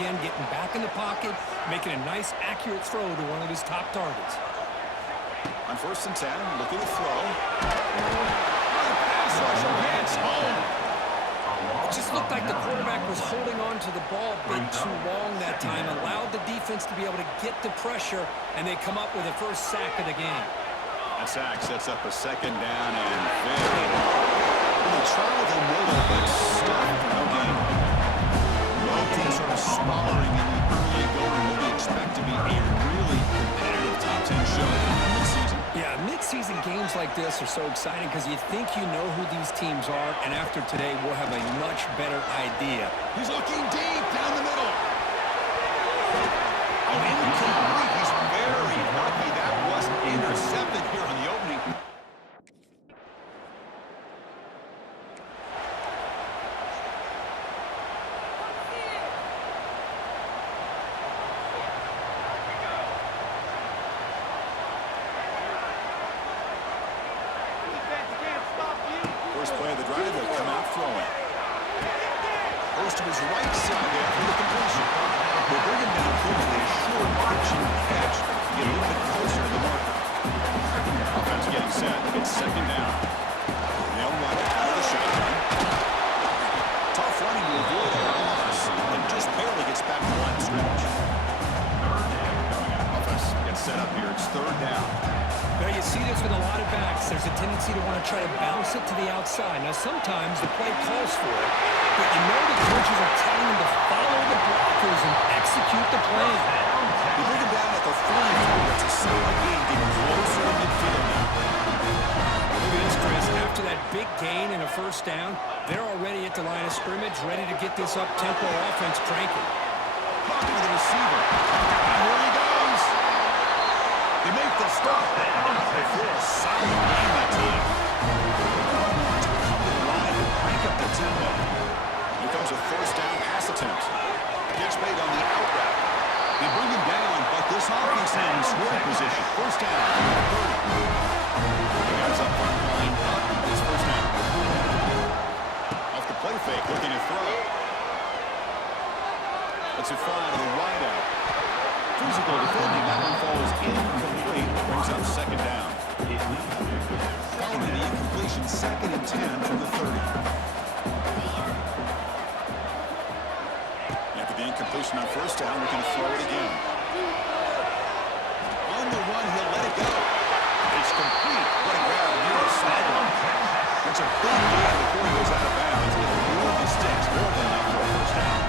again, getting back in the pocket, making a nice, accurate throw to one of his top targets. On 1st and 10, looking to throw. Pass rush against home. It just looked like the quarterback was holding on to the ball a bit too long that time, allowed the defense to be able to get the pressure, and they come up with the first sack of the game. That sack sets up a 2nd down and very in the trial the middle, but stuck for no gain. Both teams sort of smothering in the early going what we expect to be a really competitive top 10 show mid-season. Yeah, mid-season games like this are so exciting because you think you know who these teams are, and after today, we'll have a much better idea. He's looking deep down the middle. Oh, incomplete. He's very lucky that wasn't intercepted here on the opening. First play of the drive, they'll come out throwing. Goes to his right side there for the completion. They'll bring him down quickly, a short arching catch to get a little bit closer to the marker. Offense getting set. It's 2nd down. They'll run it out of the shotgun. Tough running to avoid a loss, and just barely gets back to the line of scrimmage. Offense gets set up here. It's 3rd down. Now, you see this with a lot of backs. There's a tendency to want to try to bounce it to the outside. Now, sometimes the play calls for it, but you know the coaches are telling them to follow the blockers and execute the plan. They bring him down at the 44. It's a solid gain, getting closer to midfield now. Look at this, Chris. After that big gain and a 1st down, they're already at the line of scrimmage, ready to get this up-tempo offense cranking. Talking to the receiver. And here he goes. They make the stop. For a solid game that time. To come to the line and crank up the tempo. Here comes a 1st down pass attempt. Catch made on the out route. They bring him down, but this offense now in scoring position. 1st down, 30. The guys up front line up this 1st down. Off the play fake, looking to throw. That's a fly to the wide out. Physical defending, that one falls incomplete, brings up 2nd down. Following the incompletion, 2nd and 10 from the 30. After the incompletion on 1st down, we're going to throw it again. On the run, he'll let it go. It's complete. What a grab near the sideline. That's a big gain before he goes out of bounds. It'll move the sticks more than enough for a 1st down.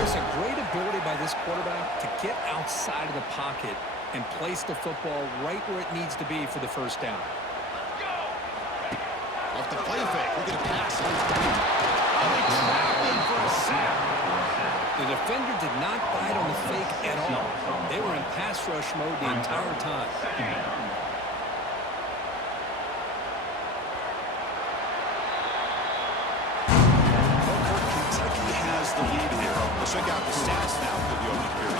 There's a great ability by this quarterback to get outside of the pocket and place the football right where it needs to be for the 1st down. Off the play fake, we're going to pass it. Oh, they trap him for a sack. The defender did not bite on the fake at all. They were in pass rush mode the entire time. Kentucky has the lead here. Let's check out the stats now for the opening period.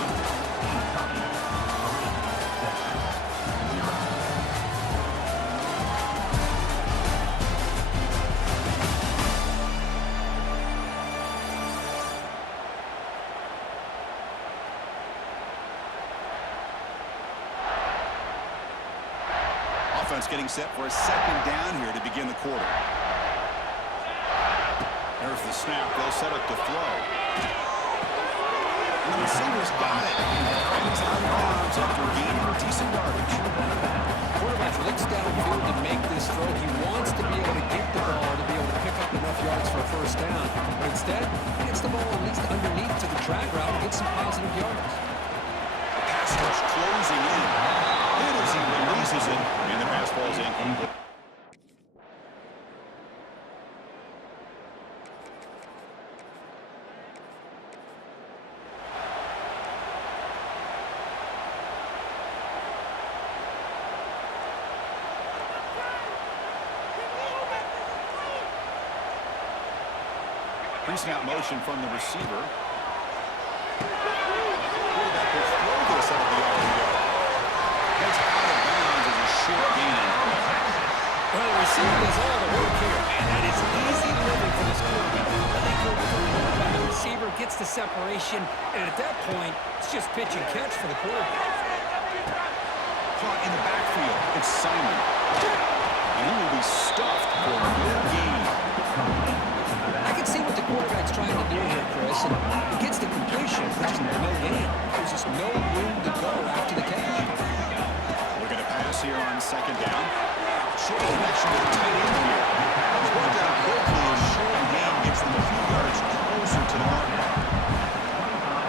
Offense getting set for a 2nd down here to begin the quarter. There's the snap. They'll set up the throw. And the receiver's got it. And he's out of bounds after gaining decent yardage. Quarterback looks downfield to make this throw. He wants to be able to get the ball to be able to pick up enough yards for a 1st down. But instead, he gets the ball at least underneath to the drag route and gets some positive yards. Pass rush closing in. And as he releases it, and the pass falls in. Pre-snap motion from the receiver. Quarterback will throw this out of the RPO. That's out of bounds as a short gain. Well, the receiver does all the work here, and that is easy living for this quarterback. Really good football back receiver gets the separation, and at that point, it's just pitch and catch for the quarterback. Caught in the backfield. It's Simon. And he will be stuffed for no gain. I can see what the quarterback's trying to do here, Chris, and he gets the completion, but just no gain. There's just no room to go after the catch. We're going to pass here on second down. Short connection to the tight end here. He's worked out quickly, and short gain gets them a few yards closer to the mark.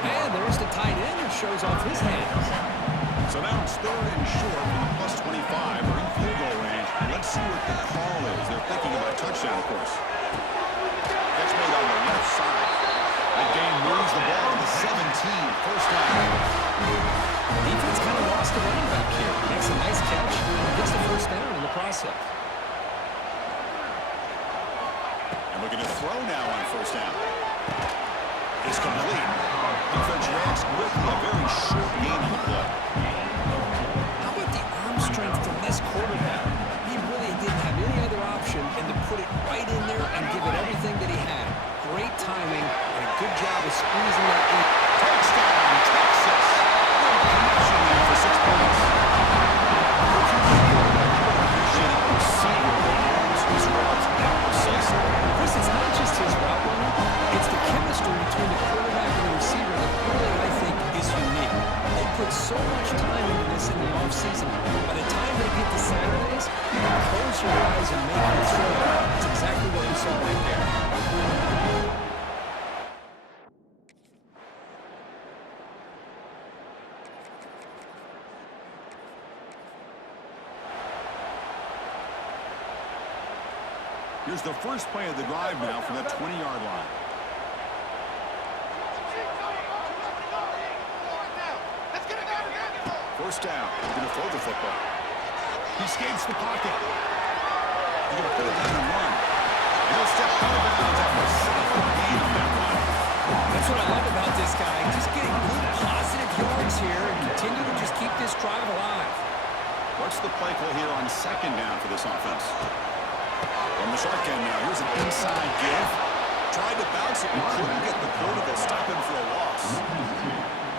And there's the tight end who shows off his hands. So now it's third and short from the plus 25 or in field goal range. Let's see what the call is. They're thinking about a touchdown, of course. That's made on the left side. That gain moves the ball to the 17. First down. Defense kind of lost the running back here. Makes a nice catch. Gets the first down in the process. And we're going to throw now on first down. It's complete. Defense reacts quickly. A very short gain on the play. How about the arm strength from this quarterback? He really didn't have any other option than to put it right in there and give it everything that he had. Great timing and a good job of squeezing that in. Touchdown, Texas. Good connection there for 6 points. Appreciating the receiver that runs his routes that precisely. Chris, it's not just his route running. It's the chemistry between the quarterback and the receiver that really, I think, is unique. They put so much time into this in the offseason. By the time they get to Saturdays, you can close your eyes and make your throw. That's exactly what we saw right there. Here's the first play of the drive now from that 20-yard line. First down. He's going to throw the football. He escapes the pocket. He's going to put it down and run. And he'll step out of bounds after a solid gain on that run. That's what I love about this guy. Just getting good positive yards here and continue to just keep this drive alive. What's the play call here on second down for this offense? From the shotgun now, here's an inside give. Tried to bounce it and couldn't get the quarterback. Stop him for a loss.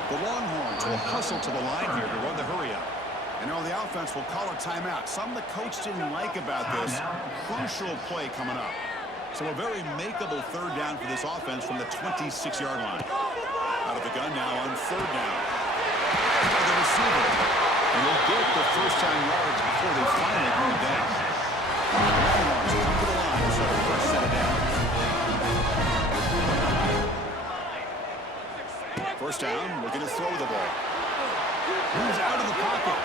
The Longhorns will hustle to the line here to run the hurry up. And now the offense will call a timeout. Something the coach didn't like about this. Crucial play coming up. So a very makeable third down for this offense from the 26-yard line. Out of the gun now on third down. By the receiver. And they'll get the first time yards before they finally bring it down. Longhorns come to the line for the first set of downs. First down, looking to throw the ball. Moves out of the pocket.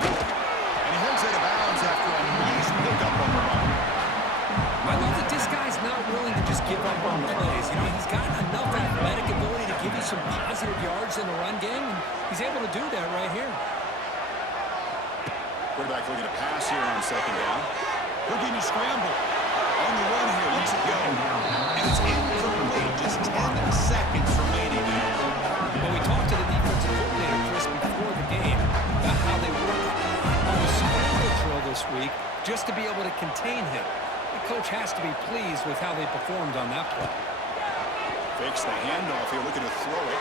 And he heads out of bounds after a nice pickup on the run. I love that this guy's not willing to just give up on plays. You know, he's got enough athletic ability to give you some positive yards in the run game, and he's able to do that right here. Quarterback looking to pass here on second down. Looking to scramble. On the run here, lets it go. And it's incomplete. Just 10 seconds remaining now. Well, we talked to the defensive coordinator, Chris, before the game about how they worked on the scramble drill this week just to be able to contain him. The coach has to be pleased with how they performed on that play. Fakes the handoff here, looking to throw it.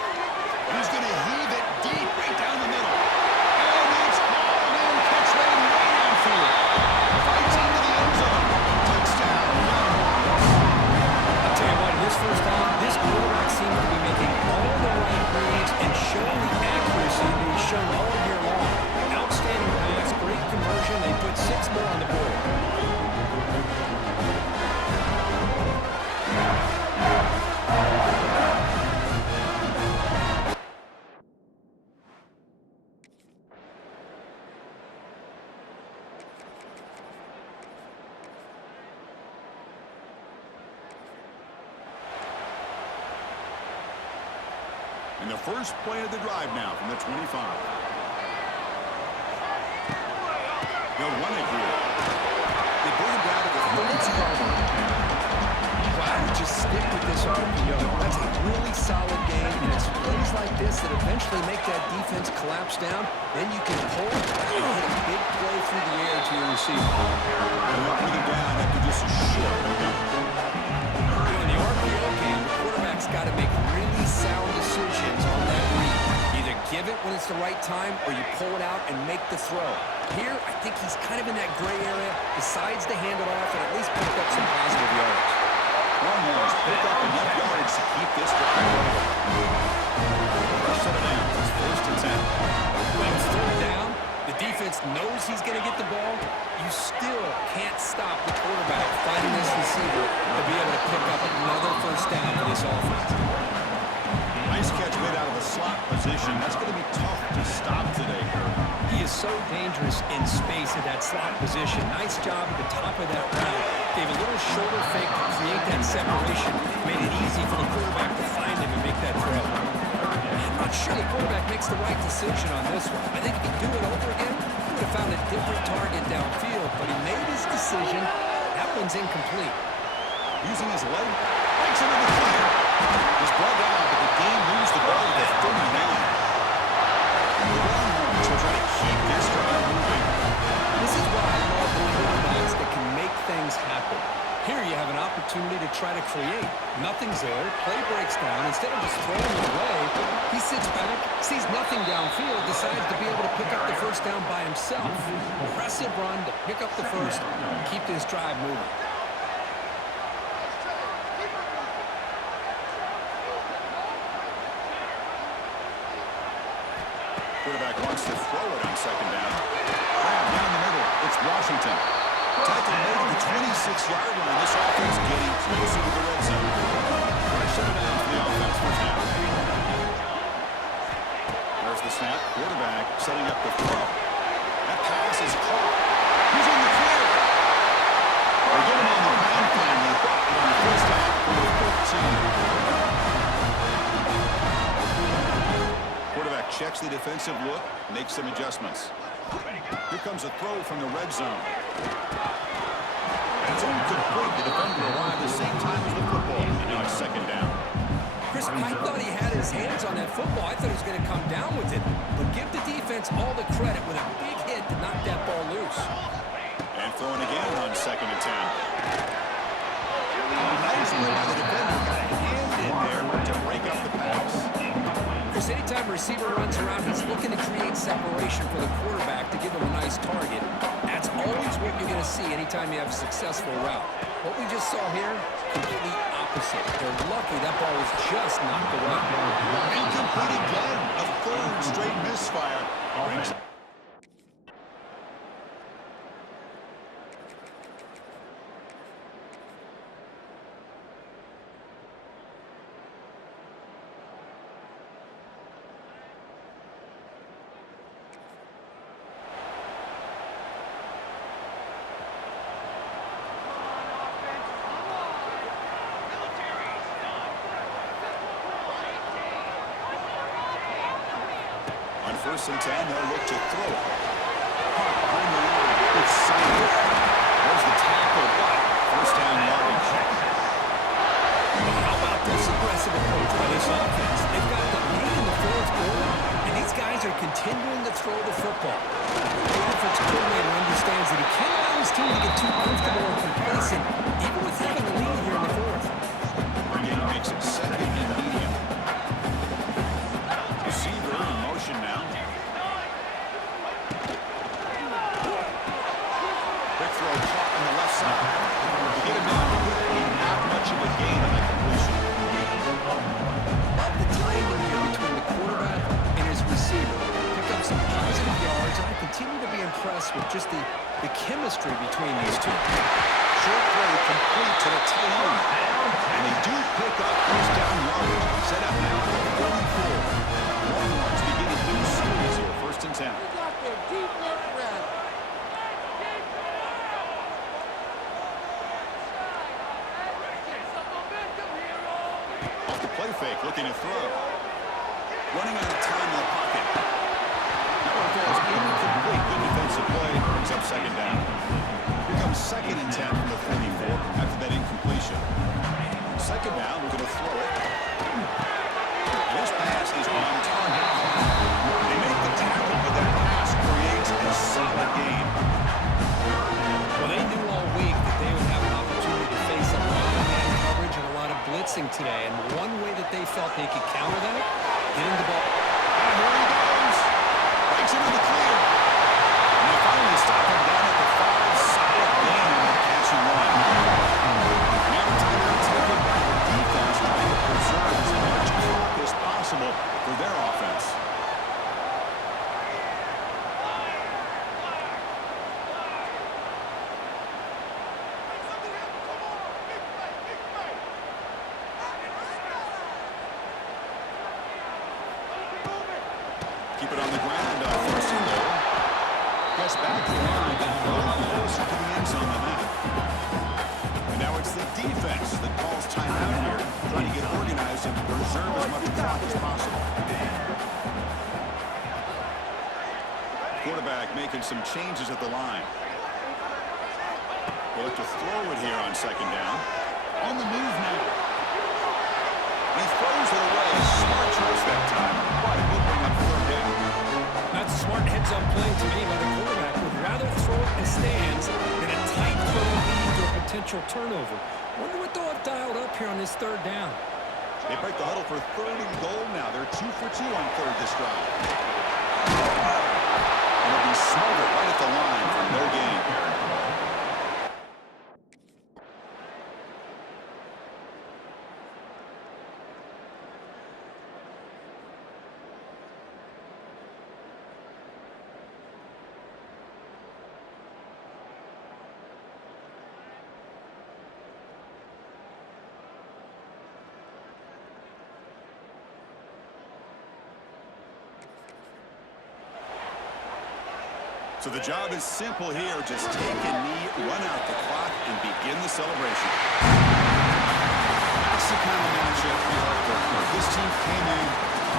And he's going to heave it deep right down the middle. And it's hauled in, catch made way downfield. Fights into the end zone. Touchdown. I'll tell you what, in this first half, this quarterback seems to be making all the right reads and showing the accuracy that he's shown all year long. Outstanding pass, great conversion. They put 6 more on the board. And the first play of the drive now from the 25. They'll run it here. They bring it down to the 30-yard line. Well, I would just stick with this RPO. That's a really solid game, and it's plays like this that eventually make that defense collapse down. Then you can pull and hit a big play through the air to your receiver. And they'll bring it down after just a short pickup. it's the right time, or you pull it out and make the throw. Here, I think he's kind of in that gray area, decides to hand it off and at least pick up some positive yards. Longhorns pick up enough yards to keep this drive going. First set of downs. It's 1st and 10. When it's third down, the defense knows he's going to get the ball. You still can't stop the quarterback finding this receiver to be able to pick up another first down for this offense. Nice catch made out of the slot position. That's going to be tough to stop today, Kirk. He is so dangerous in space at that slot position. Nice job at the top of that route. Gave a little shoulder fake to create that separation. Made it easy for the quarterback to find him and make that throw. I'm not sure the quarterback makes the right decision on this one. I think if he do it over again, he would have found a different target downfield. But he made his decision. That one's incomplete. Using his leg, breaks into the clear. He's brought down, but the game moves the ball to the 39. The Longhorns will try to keep this drive moving. This is why I love the quarterbacks that can make things happen. Here you have an opportunity to try to create. Nothing's there. Play breaks down. Instead of just throwing it away, he sits back, sees nothing downfield, decides to be able to pick up the first down by himself. Impressive run to pick up the first, keep this drive moving. Quarterback wants to throw it on 2nd down. Down the middle, it's Washington. Tackle made at the 26-yard line. This offense getting closer to the red zone. First set of downs for the offense, 1st down. There's the snap. Quarterback setting up the throw. That pass is caught. He's in the clear. They get him on the ground finally. On the 1st down for the 14. Quarterback checks the defensive look, makes some adjustments. Here comes a throw from the red zone. It's incomplete. The defender arrived the same time as the football. And now it's 2nd down. Chris, I thought he had his hands on that football. I thought he was going to come down with it. But give the defense all the credit with a big hit to knock that ball loose. And throwing again on 2nd and 10. Nice play by the defender. Got a hand in there to break up the pass. Chris, anytime a receiver runs around, he's looking to create separation for the quarterback to give him a nice target. That's always what you're going to see anytime you have a successful route. What we just saw here, completely opposite. They're lucky that ball was just knocked away. Incomplete again. A 3rd straight misfire. Brings on 1st and 10, they'll look to throw it. Behind the line, it's Simon. There's the tackle, but 1st down yardage. How about this aggressive approach by this offense? They've got the lead in the 4th quarter, and these guys are continuing to throw the football. The offense coordinator understands that he can't allow his team to get too comfortable or complacent, even with having the lead here in the 4th. Again, makes it 2nd and medium. Receiver in motion now. Quick throw caught on the left side. To get him down quickly, not much of a gain on that completion. Love the timing here between the quarterback and his receiver. Pick up some positive yards, and I continue to be impressed with just the chemistry between these two. Short play complete to the tight end. And they do pick up 1st down yardage. Set up now for 44. Longhorns beginning new series here, 1st and 10. Off the play fake, looking to throw. Running out of time in the pocket. That one falls incomplete. Good defensive play. Brings up 2nd down. Here comes 2nd and 10 from the 44 after that incompletion. 2nd down, we're going to throw it. This pass is on target. They make the tackle, but that pass creates a solid gain. Well, they knew all week that they would have an opportunity to face a lot of man coverage and a lot of blitzing today. And one way that they felt they could counter that, getting the ball. And here he goes. quarterback making some changes at the line. They look to throw it here on second down. On the move now. He throws it away. Smart choice that time. But it will bring up third down. That's a smart heads-up play to me by the quarterback. Would rather throw it in the stands than a tight throw leading to a potential turnover. Wonder what they'll have dialed up here on this third down. They break the huddle for third and goal now. They're 2 for 2 on third this drive. And it'll be smothered right at the line for no gain. So the job is simple here. Just take a knee, run out the clock, and begin the celebration. That's the kind of matchup we hope for. This team came in,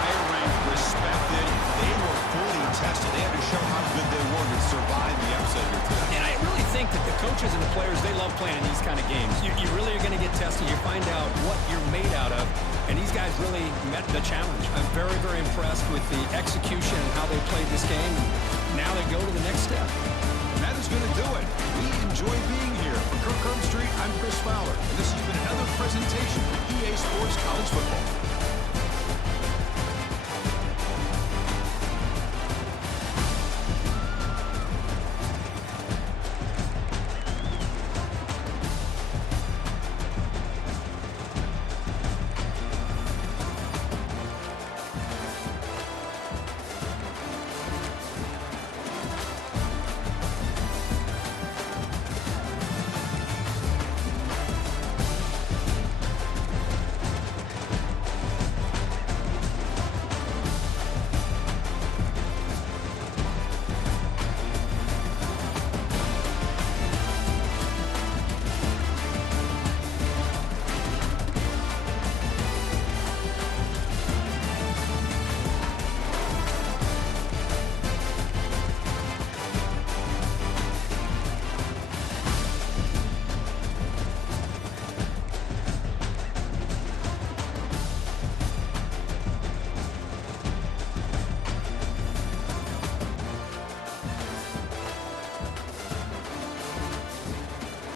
higher ranked, respected. They were fully tested. They had to show how good they were to survive the upset here today. And I really think that the coaches and the players, they love playing these kind of games. You really are going to get tested. You find out what you're made out of. And these guys really met the challenge. I'm very, very impressed with the execution and how they played this game. Now they go to the next step. And that is going to do it. We enjoy being here. For Kirk Street, I'm Chris Fowler. And this has been another presentation of EA Sports College Football.